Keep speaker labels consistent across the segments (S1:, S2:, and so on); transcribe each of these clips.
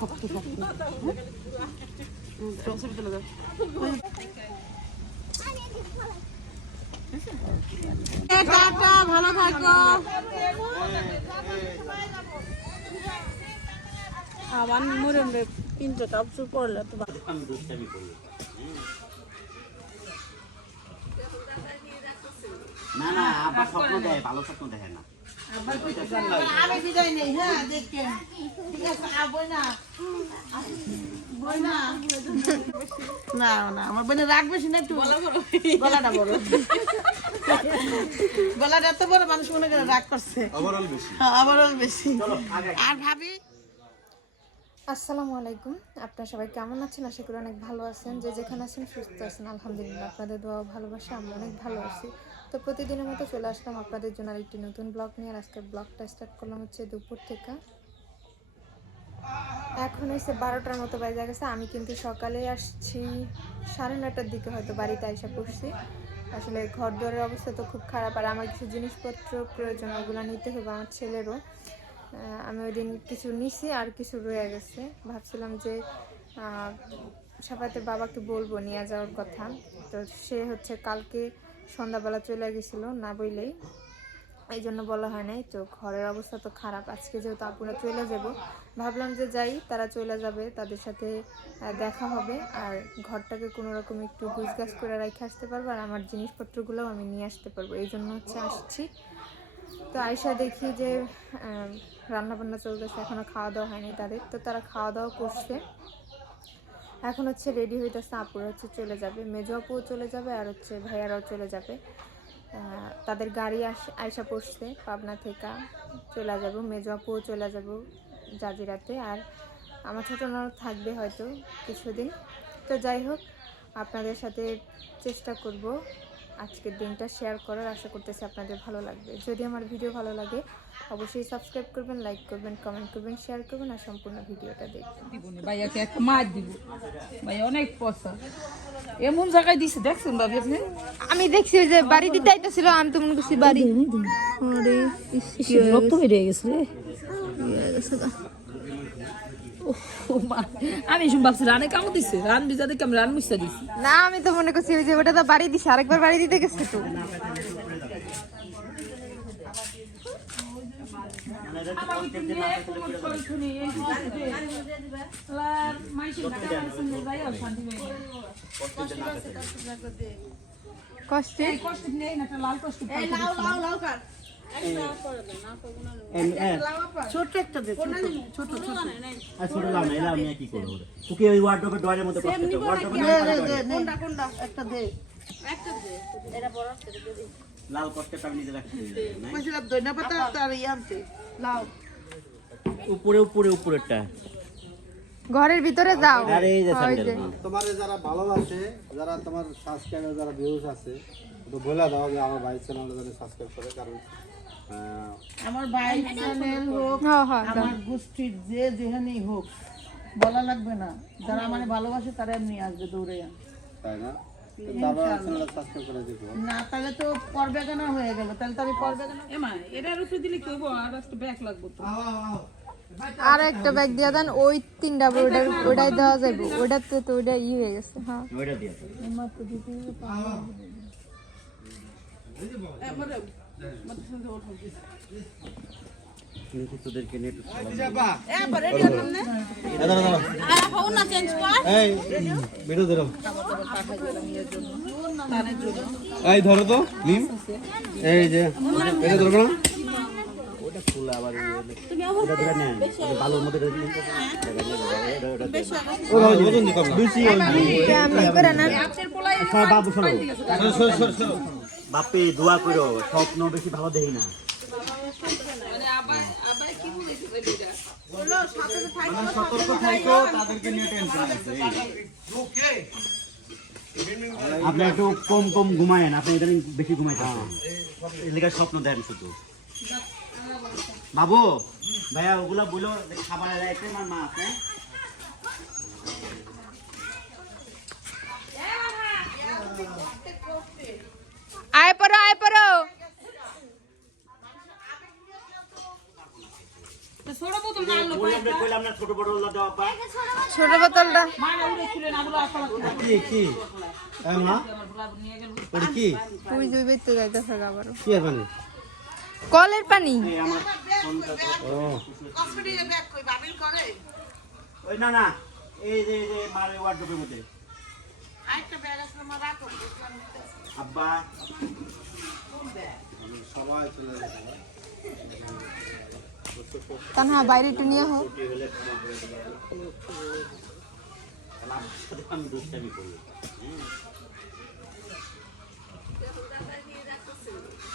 S1: শক্ত আবার মরে মরে তিনটে টপ চুপ পড়লে তো
S2: না না, আবার স্বপ্ন দেয় ভালো স্বপ্ন দেখে না।
S3: আমি বিদায় নেই হ্যাঁ দেখেন। ঠিক আছে আর না না না না আমার বোনের রাগ বেশি না একটু। গলাটা বড়। গলাটা এত বড় মানুষ মনে করে রাগ করছে।
S4: ওভারঅল বেশি।
S3: হ্যাঁ, আর ভাবি?
S5: আসসালামু আলাইকুম। আপনারা সবাই কেমন আছেন? আশা করি অনেক ভালো আছেন। যে যেখানে আছেন সুস্থ আছেন। আলহামদুলিল্লাহ আপনাদের দোয়া ভালোবাসা আমি অনেক ভালো আছি। তো প্রতিদিনের মতো চলে আসলাম আপনাদের জন্য আরেকটি নতুন ব্লগ নিয়ে। আর ব্লগটা স্টার্ট করলাম হচ্ছে দুপুর থেকে। এখন হচ্ছে বারোটার মতো বাজে গেছে। আমি কিন্তু সকালে আসছি সাড়ে নটার দিকে হয়তো বাড়িতে আইসা পড়ছি। আসলে ঘর দুয়ারের অবস্থা তো খুব খারাপ। আর আমার কিছু জিনিসপত্র প্রয়োজন, ওগুলো নিতে হবে আমার ছেলেরও। আমি ওই দিন কিছু নিছি আর কিছু রয়ে গেছে। ভাবছিলাম যে সাফাতের বাবাকে বলব নিয়ে যাওয়ার কথা। তো সে হচ্ছে কালকে সন্ধ্যাবেলা চলে গেছিল, না বইলেই। এই জন্য বলা হয় নাই, তো ঘরের অবস্থা তো খারাপ। আজকে যেহেতু আপুরা চলে যাব, ভাবলাম যে যাই, তারা চলে যাবে, তাদের সাথে দেখা হবে। আর ঘরটাকে কোনো রকম একটু গুছগাছ করে রেখে আসতে পারব, আর আমার জিনিসপত্রগুলোও আমি নিয়ে আসতে পারব। এই জন্য হচ্ছে আসছি। তো আয়সা দেখি যে রান্না বান্না চলতেছে এখনও খাওয়া দাওয়া হয়নি তাদের। তো তারা খাওয়া দাওয়া করছে। এখন হচ্ছে রেডি হইতেছে আপুর হচ্ছে চলে যাবে, মেজো আপুও চলে যাবে আর হচ্ছে ভাইয়ারাও চলে যাবে। তাদের গাড়ি আস আয়সা পড়ছে, পাবনা থেকে চলে যাব, মেজো আপুও চলে যাব জাজিরাতে। আর আমার ছোটো ননদ থাকবে হয়তো কিছুদিন। তো যাই হোক, আপনাদের সাথে চেষ্টা করব আজকের দিনটা শেয়ার করার আশা করতেছি আপনাদের ভালো লাগবে। যদি আমার ভিডিও ভালো লাগে অবশ্যই সাবস্ক্রাইব করবেন লাইক করবেন কমেন্ট করবেন শেয়ার করবেন আর সম্পূর্ণ ভিডিওটা দেখবেন।
S1: ভাইয়াকে একটা মাছ দিব। ভাইয়া অনেক পয়সা এমন জায়গায় দিছে দেখছেন ভাবি আপনি?
S5: আমি দেখছি যে বাড়ি দিতে আইতেছিল আমি তো মনে করছি বাড়ি।
S1: রক্ত বেরিয়ে গেছে রে। আমি এসব ভাবছি রানে কামো দিছে? রান বিজা দেখে আমি রান মুস্তা দিছি।
S5: না আমি তো মনে করছি ওই যে ওটা তো বাড়ি দিছে আরেকবার বাড়ি দিতে গেছে তো। কষ্টে?
S1: লাল কষ্ট
S3: ছোট্ট একটা দে ছোট ছোট ছোট
S2: আর ছোট লাম এলা আমি কি করব? তোকে ওই ওয়ার্ডরোবের ডয়ারের মধ্যে কষ্ট দিতে ওয়ার্ডরোবের
S3: দে দে দে কোনটা কোনটা? একটা দে।
S2: লাল কষ্টে আমি নিজে রাখতে নাই?
S3: কইছিলাম ধনিয়া পাতা তার ই আনতে।
S2: উপরে উপরে উপরেরটা।
S5: ঘরের ভিতরে যাও।
S2: আরে এই যে স্যান্ডেল
S4: তোমার যারা ভালোবাসে যারা তোমার সাবস্ক্রাইবার যারা ভিউজ আছে তো বলে দাও যে আমার ভাই চ্যানেলটা যেন সাবস্ক্রাইব করে কারণ
S3: আমার ভাই চ্যানেল হোক
S5: হ্যাঁ হ্যাঁ দাও।
S3: আমার গোষ্ঠীর যে যেখানেই হোক বলা লাগবে না। যারা আমার ভালোবাসে তারা এমনি আসবে দৌড়ে।
S4: তাই না?
S3: তাহলে তো পর্বে কেনা হয়ে গেল। তাহলে তো আমি পর্বে কেনা
S1: এমা এটার উপরে দিলে কি হইব আর একটা ব্যাগ লাগবে তো।
S5: আর একটা ব্যাগ দিয়ে দেন ওই তিনটা ওটার ওটাই দেওয়া যাবে ওটাতে তো ওটা ই হয়ে গেছে হ্যাঁ।
S2: ওইটা দিয়ে কিন্তু তোদেরকে নেট
S4: এই ধরো। তো নিম। এই যে এটা ধরবো না।
S2: ওটা খোলা আবার। ওটা ধরে নেন। ওটা বালুর মধ্যে ধরে সব বাবু শোনো
S4: সর। সর সর সর।
S2: বাপে দোয়া করো স্বপ্ন বেশি ভালো দেই না।
S4: সতর্ক থাকো তাদেরকে নিয়ে টেনশন আছে
S2: আপনি একটু কম কম ঘুমায়েন আপনি ইদানিং বেশি ঘুমাইতেছেন। এলাকার স্বপ্ন দেন শুধু। বাবু ভাইয়া ওগুলা বলো খাবার যাইতে আমার মা আছে।
S5: আয় পড়ো আয় পড়ো।
S1: ছোট
S5: বোতলটা।
S1: মারা উড়ে ছিল না বলে আসলে
S4: কি কি? তাই না
S1: নিয়ে গেল
S4: ওটা কি?
S5: ওই যে বেঁচতে যাইতেছে আবারও।
S4: কি আর পানি?
S5: কলের পানি।
S2: না না এই যে মারে ওয়ার্ডরোবের মধ্যে।
S3: আরেকটা ব্যাগ আছে রাখো
S2: আব্বা।
S4: সবাই চলে
S5: তানহা বাইরে একটু নিয়ে হোক
S2: হুম।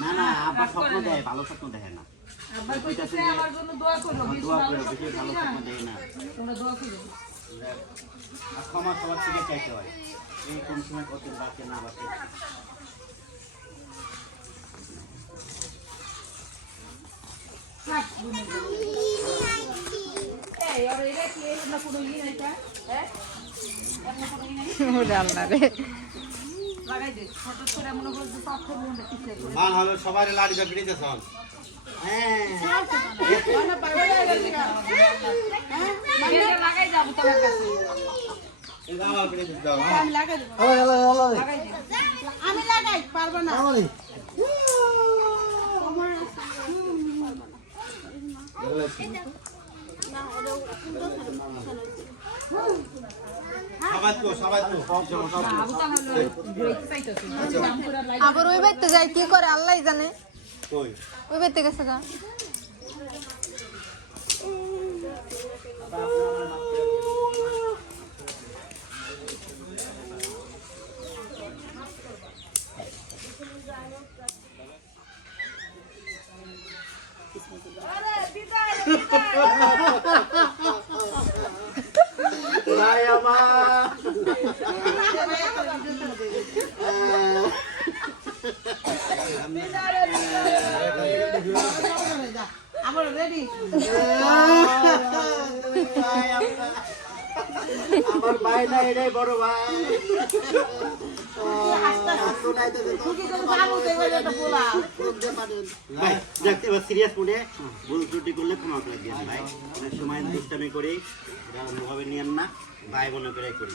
S2: না না আব্বা স্বপ্ন দেয় ভালো স্বপ্ন দেখে না।
S1: আমার জন্য দোয়া করো
S2: দোয়া করে ভালো স্বপ্ন দেয় না ক্ষমা সবার থেকে চাইতে হয়। এই কোন সময় কত বাঁচে না বাঁচে
S1: এই আর এটা কি? এই না কোনো ই নাই তা? হ্যাঁ?
S5: ওরে আল্লাহ রে।
S1: লাগাই দে ছোট ছোট মনে করো যে পাথর মনে পিছে করে
S4: মান হলো সবাই লাড়ি ব্যাগ দিতেছ
S2: হ্যাঁ।
S1: লাগাই যাব তোমার কাছে।
S3: আমি লাগাই পারব না
S5: আবার ওই বাড়িতে যায় কি করে? আল্লাহ জানে। ওই বাড়িতে গেছে গা।
S2: ভাই আমার
S3: আমার
S2: ভাই না এটাই বড় ভাই। সিরিয়াস মোডে ভুল ত্রুটি করলে ক্ষমা করে দিন ভাই। অনেক সময় দুষ্টামি করি এটা অন্যভাবে নিয়েন না। ভাই মনে করে করি।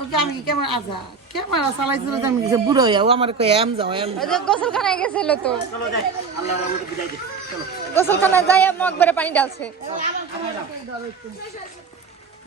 S3: ওকে আমি আজা ক্যামেরা চালাইছিল যে আমি বুড়ো হইয়া ও আমার কই এম যাও এম
S5: গোসলখানায় গেছিল তো গোসলখানায় যাই মগবারে পানি ডালছে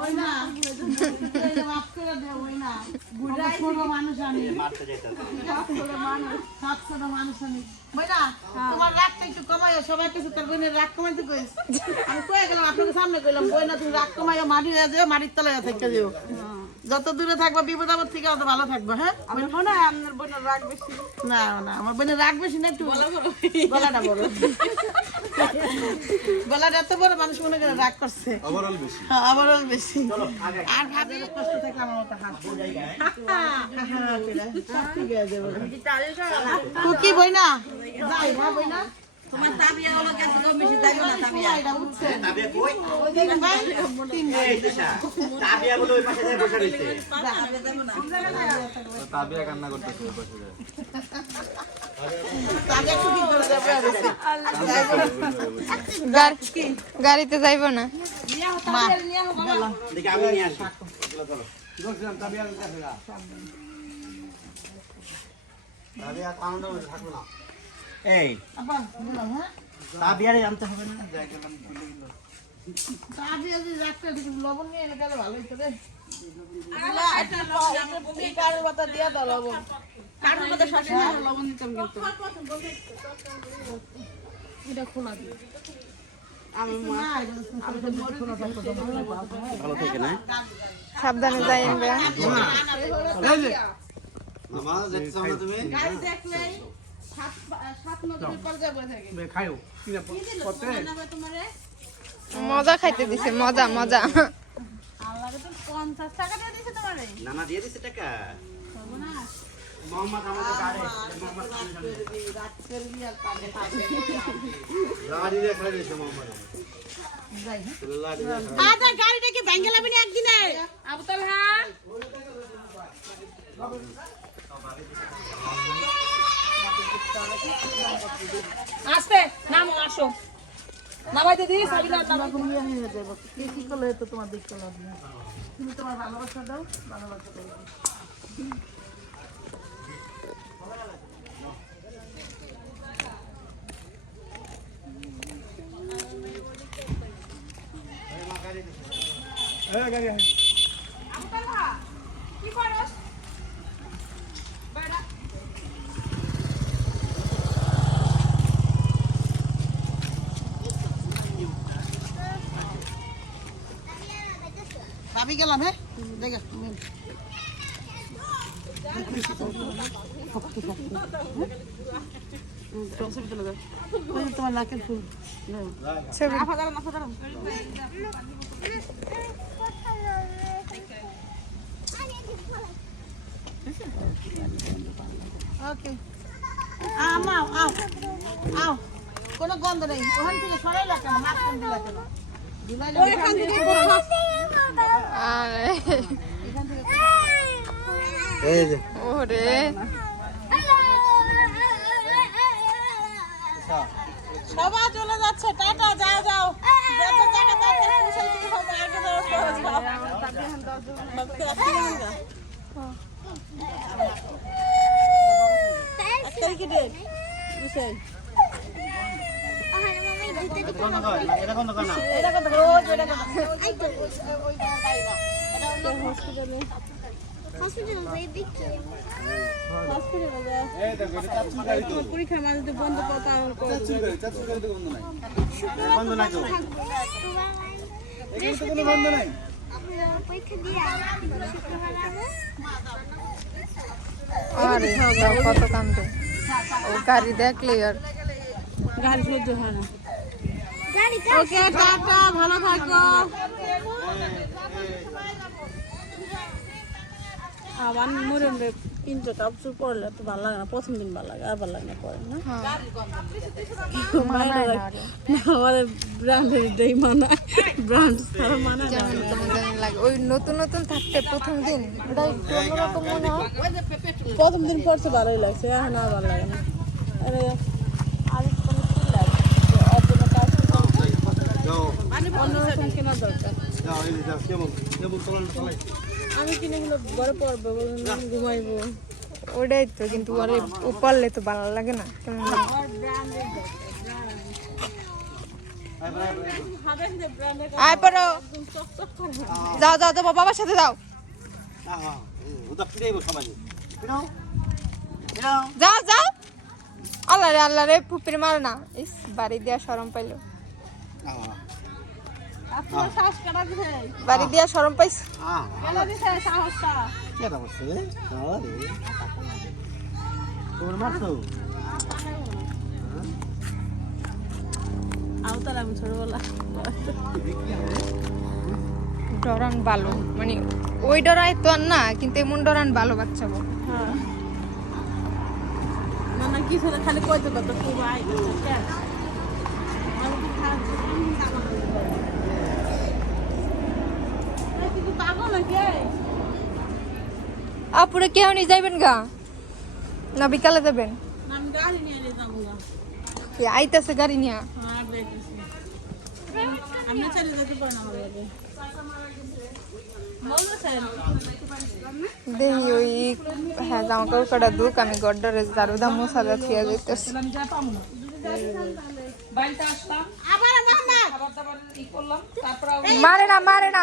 S3: বই না মাফ করে দে বই না বুড়াই ছোট মানুষ আমি
S2: মারতে যেতে হবে।
S3: ছোট মানুষ। সাত ছোট মানুষ আমি বই না তোমার রাগটা একটু সবাই কিছু তোর বোনের রাগ কমাইতে কইস। আমি কয়ে গেলাম আপনাকে সামনে কইলাম না তুমি রাগ কমাইয়া মাটি হয়ে যাও মাটির তলায় থেকে যাও যত দূরে থাকব বিপদ আপদ থেকে অত ভালো থাকব হ্যাঁ? মনে হয় আপনার বোনের রাগ বেশি। না না আমার বোনের রাগ বেশি না একটু গলাটা বড়। গলাটা এত বড় মানুষ মনে করে রাগ করছে
S4: ওভারঅল বেশি
S3: হ্যাঁ, আর ভাবি কষ্ট থাকলে আমার মতো বই না যাই না বই না তোমার তাবিয়া হলো গেছে তো বেশি যাইও না তাবিয়া। এটা উঠছে
S2: তাবিয়া কই?
S3: দেখবেন তিন
S2: এই তাবিয়া বলে ওই পাশে বসে রয়েছে।
S4: তাবিয়া কান্না করতেছে বসে যায়
S3: তাবিয়া কুকি করে যাবে আর এসে।
S5: গাড়ি- গাড়িতে যাইব না?
S4: থাকবে না।
S2: এই,
S3: হ্যাঁ?
S2: তাবিয়ারে আনতে হবে না?
S3: লবণ নিয়ে এলে গেলে ভালো হতো রে। লবণ দিতাম কিন্তু
S1: এটা খোলা
S5: সাবধানে যাই আমরা। মজা খাইতে দিছে মজা মজা
S6: আল্লাহ তো পঞ্চাশ টাকা দিয়ে দিছে তোমারে
S3: নানা দিয়ে দিছে টাকা
S6: একদিনে
S1: আসতে, নামো, আসো। নামাইতে দিই, সাবিনা নামা
S6: কি কি করলে তো তোমার দেখতে লাগবে তুমি তোমার ভালোবাসা দাও ভালোবাসা দাও
S7: এই গাড়ি আয়।
S1: আবু তালহা কি করস বেড়া
S6: ভাবি গেলাম হ্যাঁ? দেখে তোমার নাকের ফুল। ওকে আমাও আও আও কোনো গন্ধ নেই। ওখান থেকে সরাই লাগবে না মাঝখান দিয়ে লাগবে না। ওইখান থেকে
S5: আরে
S4: এই যে।
S5: ওরে।
S6: সবাই চলে যাচ্ছে টাটা যাও যাও। যত জায়গা পরীক্ষা মাঝে তো বন্ধ কথা
S4: বন্ধ নাই
S3: বন্ধ নাই
S5: কত কান্দে। ও গাড়ি দেখলে
S6: গাড়ি সহ্য হয় না। ওকে টাটা ভালো থাকো। আবার মরুন রে কিন্তু কাপড় পরলে তো ভালো লাগে না প্রথম দিন ভালো লাগে আর ভালো লাগে না পরে না?
S5: আরে।
S6: আমাদের ব্র্যান্ডের দেই মানা ব্র্যান্ড ছাড়া মানা
S5: লাগে। ওই নতুন নতুন থাকতে প্রথম দিন। ওটা একটু অন্যরকম মনে হয়।
S6: প্রথম দিন পড়তে ভালোই লাগছে এখন আর ভালো লাগে না। আর কোনো কি লাগে ওর জন্য কাজ
S4: যাও
S6: অন্যরকম কেনা দরকার
S4: যাও এই যে যাও কেমন কেমন চলান চলাই
S6: আমি কিনে গুলো ঘরে পড়ব ঘুমাইবো।
S5: ওটাই তো কিন্তু ওরে পারলে তো ভালো লাগে না কেমন? আয় পড়ো। যাও যাও যাও বাবার সাথে যাও। যাও যাও। আল্লাহ রে আল্লাহ রে ফুপির মারে না। ইস বাড়ি দিয়া শরম পাইলো। বাড়ি দিয়া পাইছ? ডরান ভালো মানে ওই ডরাই তো আর না কিন্তু এমন ডরান ভালো বাচ্চা বল
S6: হ্যাঁ। না না খালি কইতে পারতো খুব
S5: আপুরে কেউ নিয়ে যাইবেন গা? না বিকালে যাবেন? আইতাছে গাড়ি নিয়া? দেখি ওই হ্যাঁ জামা কাপড় কটা দুক, আমি গড্ডারে জারুদা মশালা থিয়া যাইতেছি।
S6: আবার
S5: মারে না মারে না।